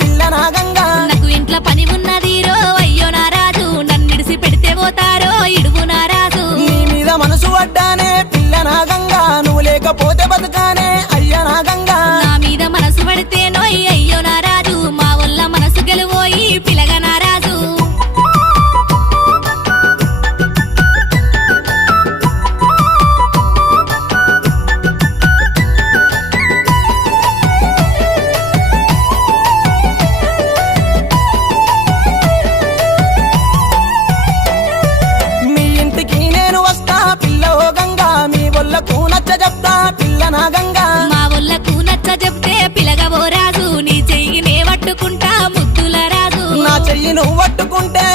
పిల్ల నాగంగా నాకు ఇంట్లో పని ఉన్నది రో అయ్యో నా రాజు నన్నిడిసి పెడితే పోతారో ఇడువు నా రాజు నీ మీద మనసు పడ్డానే పిల్ల నాగంగా నువ్వు లేకపోతే బతుకానే అయ్య నాగంగా నా మీద మనసు పడితే నోయ్ అయ్యో నా రాజు మా వల్ల మనసు గెలువోయి పిలగ నా రాజు మీ ఇంటికి నేను వస్తా పిల్ల ఓ గంగా మీ వల్లకు నచ్చ చెప్తా పిల్ల నాగంగా మా వల్లకు నచ్చ చెప్తే పిలగవో రాజు నీ చెయ్యి నే పట్టుకుంటా ముద్దుల రాజు నా చెయ్యి నువ్వు పట్టుకుంటే